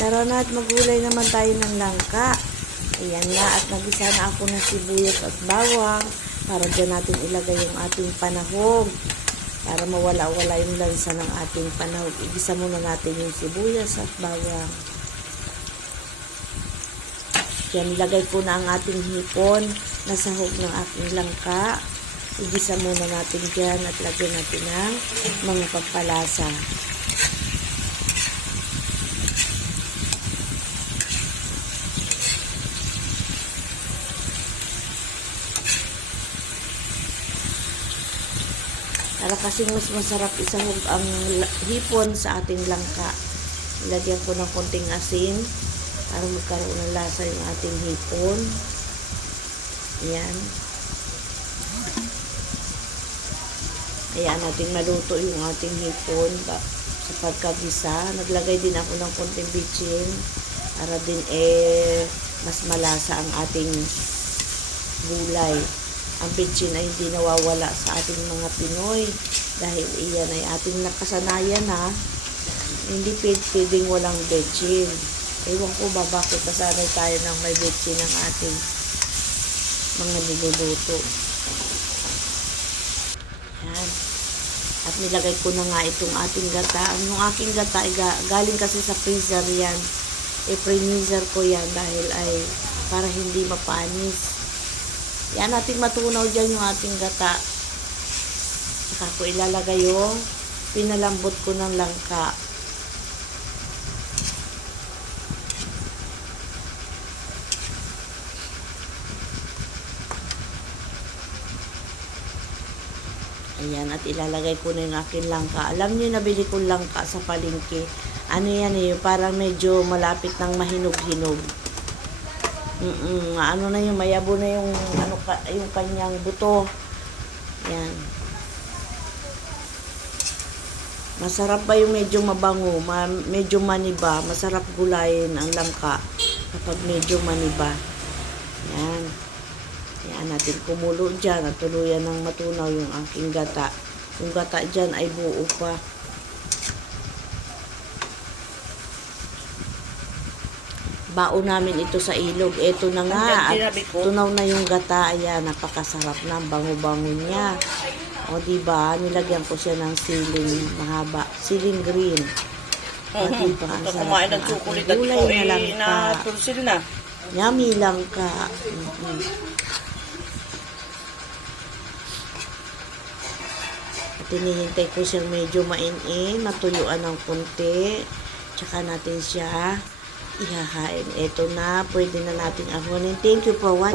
Tara na at magulay naman tayo ng langka. Ayan na, at nagisa na ako ng sibuyas at bawang para dyan natin ilagay yung ating panahog. Para mawala-wala yung lansa ng ating panahog. Igisa muna natin yung sibuyas at bawang. Yan, ilagay ko na ang ating hipon na sahog ng aking langka. Igisa muna natin dyan at lagyan natin ng mga pampalasa. Para kasing mas masarap isahog ang hipon sa ating langka. Ilagyan ko ng konting asin para magkaroon ng lasa yung ating hipon. Ayan. Ayan natin maluto yung ating hipon sa pagkagisa. Naglagay din ako ng konting bitchin para din mas malasa ang ating gulay. Ang bitchin ay hindi nawawala sa ating mga Pinoy dahil iyan ay ating nakasanayan ha. Hindi pwedeng walang bitchin. Ewan ko ba bakit nasanay tayo ng may bitchin ng ating mga niluluto. Yan. At nilagay ko na nga itong ating gata. Yung aking gata ay galing kasi sa freezer yan. Pre-freezer ko yan dahil ay para hindi mapanis. Yan, natin matunaw dyan yung ating gata. Saka ko ilalagay yung pinalambot ko ng langka. Ayan, at ilalagay ko na yung aking langka. Alam niyo, nabili ko langka sa palengke. Ano yan eh, parang medyo malapit ng mahinog-hinog. Ano na yung mayabo na yung yung kanyang buto. Yan. Masarap ba yung medyo mabango, medyo maniba, masarap gulayin ang langka kapag medyo maniba. Yan. Yan natin kumulo dyan at tuluyan ng matunaw yung aking gata. Yung gata dyan ay buo pa. Baon namin ito sa ilog. Ito na nga. At tunaw na yung gata. Ayan, napakasarap na. Bango-bango niya. O, diba? Nilagyan ko siya ng siling mahaba. Siling green. O, diba? Ang sarap ng ating gulay na langka. Yummy langka. At hinihintay ko siyang medyo mainin. Matuyuan ng konti. Tsaka natin siya ihahain. Ito na, pwede na natin ahunin. Thank you for watching.